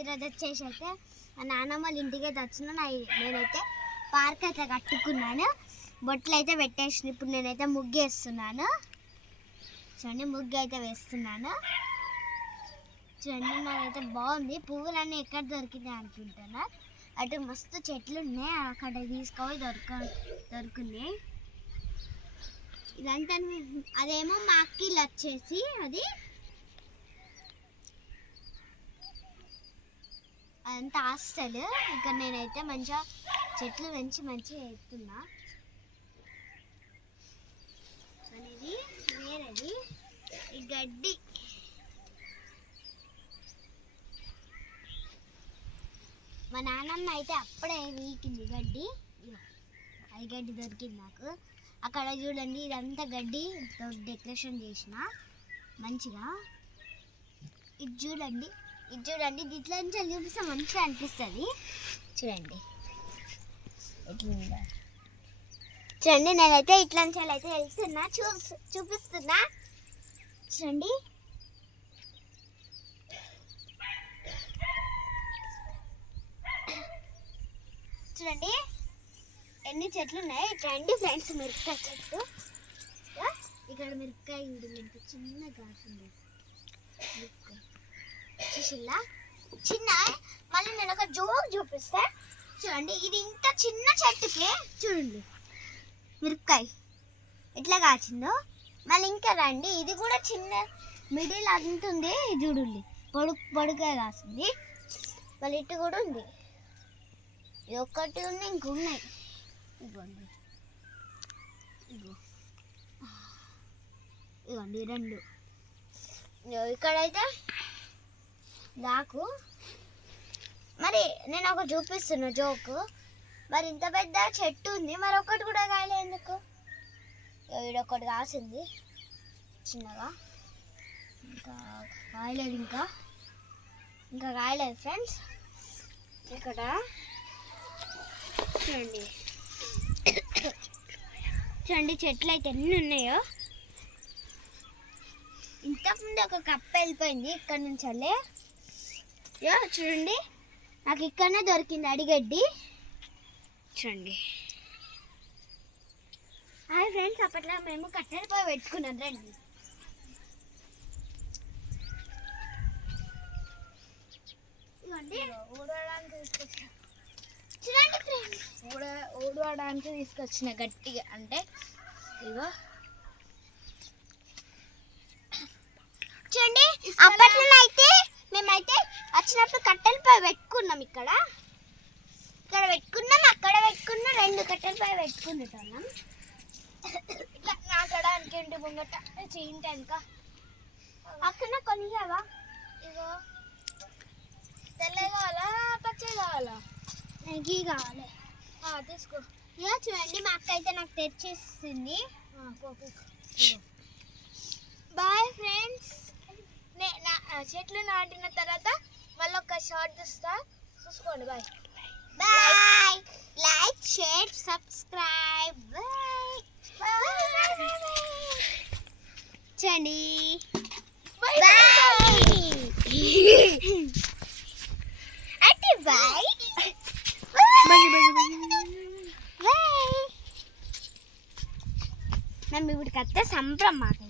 ఈరోజు వచ్చేసి అయితే మా నాన్నమ్మ వాళ్ళ ఇంటికి అయితే వచ్చిన నేనైతే పార్క్ అయితే కట్టుకున్నాను, బొట్లు అయితే పెట్టేసిన. ఇప్పుడు నేనైతే ముగ్గు వేస్తున్నాను. చూడండి ముగ్గు అయితే వేస్తున్నాను. చూడండి నాకైతే బాగుంది. పువ్వులన్నీ ఎక్కడ దొరికినాయి అనుకుంటున్నా. అటు మస్తు చెట్లు ఉన్నాయి, అక్కడ తీసుకోవాలి దొరుకున్నాయి. ఇదంతా అదేమో మా అక్కీలు వచ్చేసి అదంతా హాస్టల్. ఇక్కడ నేనైతే మంచిగా చెట్లు పెంచి మంచిగా వేస్తున్నా. అనేది వేరేది ఈ గడ్డి. మా నాన్నమ్మ అయితే అప్పుడే వీకింది గడ్డి. అది గడ్డి దొరికింది నాకు. అక్కడ చూడండి ఇదంతా గడ్డి డెకరేషన్ చేసిన మంచిగా. ఇది చూడండి ఇట్లా నుంచి చూపిస్తే మంచిగా అనిపిస్తుంది. చూడండి ఎట్లా చూడండి. నేనైతే ఇట్లా నుంచి అయితే వెళ్తున్నా, చూపిస్తున్నా. చూడండి చూడండి ఎన్ని చెట్లు ఉన్నాయి. రండి ఫ్రెండ్స్, మిరపకాయ చెట్టు. ఇక్కడ మిరపకాయ ఎంత చిన్న గాసు ఉంది చూసిల్లా, చిన్న. మళ్ళీ నేను ఒక జోక్ చూపిస్తా. చూడండి ఇది ఇంత చిన్న చెట్టుకి చూడండి మిరపకాయ ఎట్లా కాచిందో. మళ్ళీ ఇంకా రండి, ఇది కూడా చిన్న మిడిల్ అంతుంది చూడండి, పొడుగ్గా కాసింది. మళ్ళీ ఇటు కూడా ఉంది, ఇది ఒక్కటి ఉంది, ఇంకున్నాయి. ఇదిగోండి ఇదిగోండి రెండు. ఇక్కడైతే దాకు. మరి నేను ఒక చూపిస్తున్నా జోకు. మరి ఇంత పెద్ద చెట్టు ఉంది, మరి ఒకటి కూడా కాయలే ఎందుకు? ఈడొకటి కాసింది చిన్నగా, ఇంకా కాయలేదు, ఇంకా కాయలేదు ఫ్రెండ్స్. ఇక్కడ చూడండి చెట్లు అయితే ఎన్ని ఉన్నాయో. ఇంతకుముందు ఒక కప్ప వెళ్ళిపోయింది ఇక్కడ నుంచి వెళ్ళే. చూడండి నాకు ఇక్కడనే దొరికింది అడిగడ్డి. చూడండి హాయ్ ఫ్రెండ్స్, అప్పట్లో మేము కట్టెల పొయ్యి పెట్టుకున్నాం. రండి ఇవ్వండి ఊడడానికి తీసుకొచ్చాం. చూడండి ఫ్రెండ్స్ ఊడడానికి తీసుకొచ్చిన గట్టిగా అంటే ఇగో. చూడండి అప్పట్లో అయితే మేమైతే వచ్చినప్పుడు కట్టెల పొయ్యి పెట్టుకున్నాం. ఇక్కడ పెట్టుకున్నాం, అక్కడ పెట్టుకున్నాం, రెండు కట్టెల పొయ్యి పెట్టుకుంటున్నాం. ఇట్లా నాకడానికి ఇంటి ముంగట ఇంటి వెనుక అక్కడ కొనియావా? ఇగో తెల్లగా కావాలా పచ్చగా కావాలా? నాకు కావాలి, తీసుకో. ఇక చూడండి మా అక్క అయితే నాకు తెచ్చేసింది. బాయ్ ఫ్రెండ్స్, చెట్లు నాటిన తర్వాత మళ్ళీ ఒక షార్ట్ చూసుకోండి. Bye bye. Like share subscribe. చూడండి బాయ్ అంటే బాయ్. మేము ఇప్పటికత్తే సంబరం మాకు.